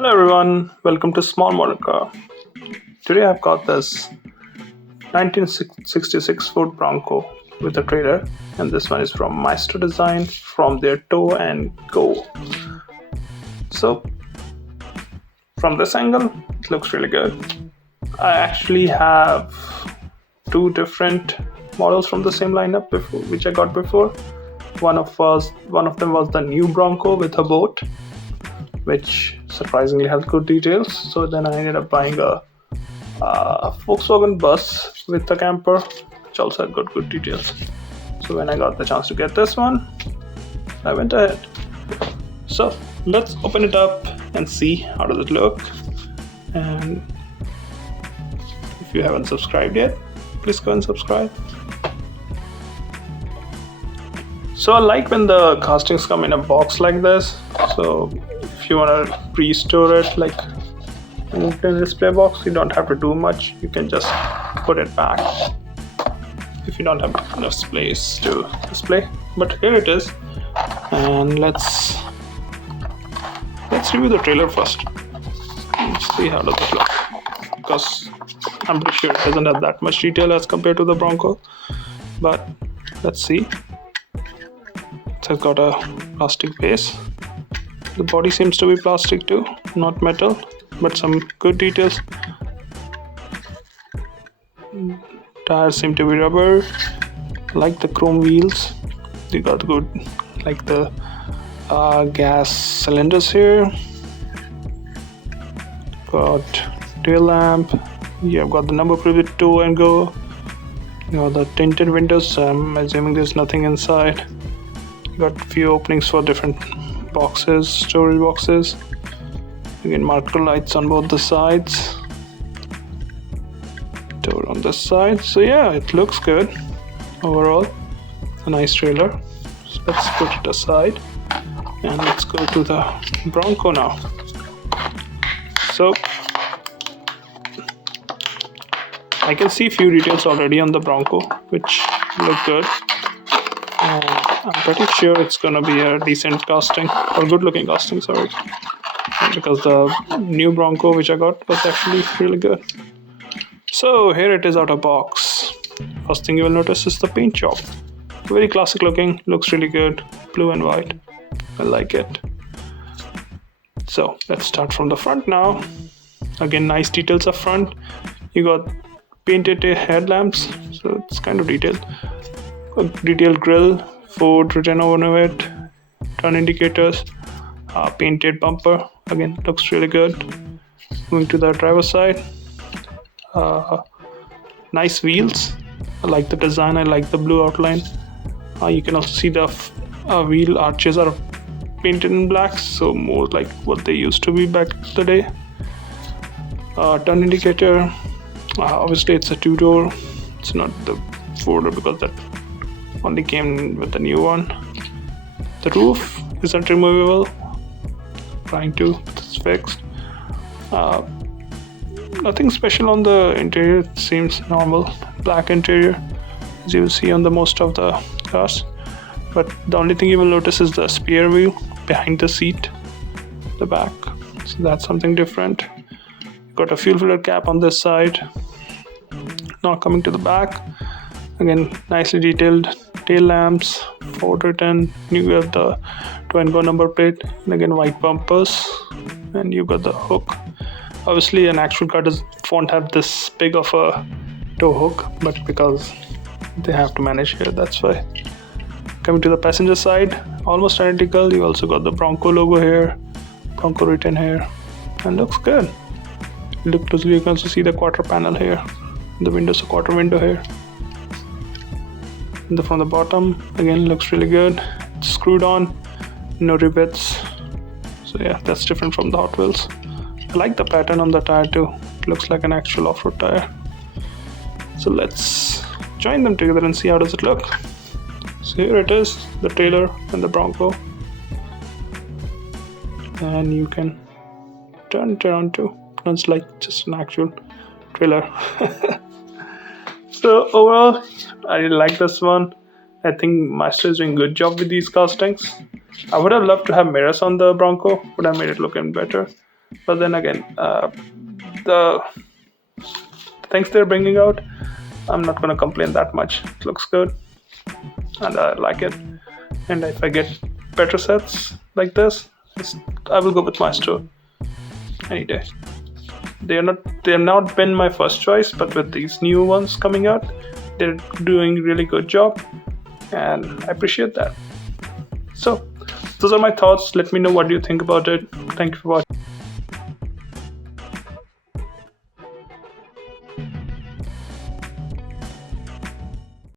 Hello everyone, welcome to Small Model Car. Today I've got this 1966 Ford Bronco with a trailer, and this one is from MaistoDesign from their Tow and Go. So from this angle, it looks really good. I actually have two different models from the same lineup before, which I got before. One of them was the new Bronco with a boat, which surprisingly has good details. So then I ended up buying a Volkswagen bus with a camper, which also had good details. So when I got the chance to get this one, I went ahead. So let's open it up and see how does it look. And if you haven't subscribed yet, please go and subscribe. So I like when the castings come in a box like this. So if you want to pre-store it like in a display box, you don't have to do much. You can just put it back if you don't have enough space to display. But here it is, and let's review the trailer first. Let's see how does it look, because I'm pretty sure it doesn't have that much detail as compared to the Bronco. But let's see. It has got a plastic base. The body seems to be plastic too, not metal, but some good details. Tires seem to be rubber. Like the chrome wheels. They got good, like the gas cylinders here. Got tail lamp. You have got the number plate with Tow and Go. You know, the tinted windows. I'm assuming there's nothing inside. You got a few openings for different boxes, storage boxes. Again, marker lights on both the sides. Door on this side. So yeah, it looks good overall. A nice trailer. So let's put it aside and let's go to the Bronco now. So I can see a few details already on the Bronco, which look good. I'm pretty sure it's gonna be a decent casting, or good looking casting, sorry, because the new Bronco which I got was actually really good. So here it is out of box. First thing you will notice is the paint job. Very classic looking, looks really good, blue and white. I like it. So let's start from the front now. Again, nice details up front. You got painted headlamps, so it's kind of detailed. A detailed grille, Ford written over it, turn indicators, painted bumper. Again, looks really good. Moving to the driver's side, nice wheels. I like the design. I like the blue outline. You can also see the wheel arches are painted in black, so more like what they used to be back in the day. Turn indicator. Obviously, it's a two-door. It's not the four-door because that only came with the new one. The roof isn't removable. Trying to, it's fixed. Nothing special on the interior. It seems normal black interior, as you will see on the most of the cars. But the only thing you will notice is the spare wheel behind the seat, the back. So that's something different. Got a fuel filler cap on this side. Now coming to the back, again nicely detailed tail lamps, Ford written. You have the Tow and Go number plate, and again white bumpers, and you got the hook. Obviously, an actual car won't have this big of a tow hook, but because they have to manage here, that's why. Coming to the passenger side, almost identical. You also got the Bronco logo here, Bronco written here, and looks good. Look closely, you can also see the quarter panel here. The window's a quarter window here. And from the bottom, again, looks really good. It's screwed on, no rivets. So yeah, that's different from the Hot Wheels. I like the pattern on the tire too. It looks like an actual off-road tire. So let's join them together and see how does it look. So here it is, the trailer and the Bronco. And you can turn it around too. It's like just an actual trailer. So overall, I really like this one. I think Maisto is doing a good job with these castings. I would have loved to have mirrors on the Bronco, would have made it look even better. But then again, the things they're bringing out, I'm not gonna complain that much. It looks good, and I like it. And if I get better sets like this, I will go with Maisto any day. They have not been my first choice, but with these new ones coming out, they're doing really good job, and I appreciate that. So those are my thoughts. Let me know what you think about it. Thank you for watching.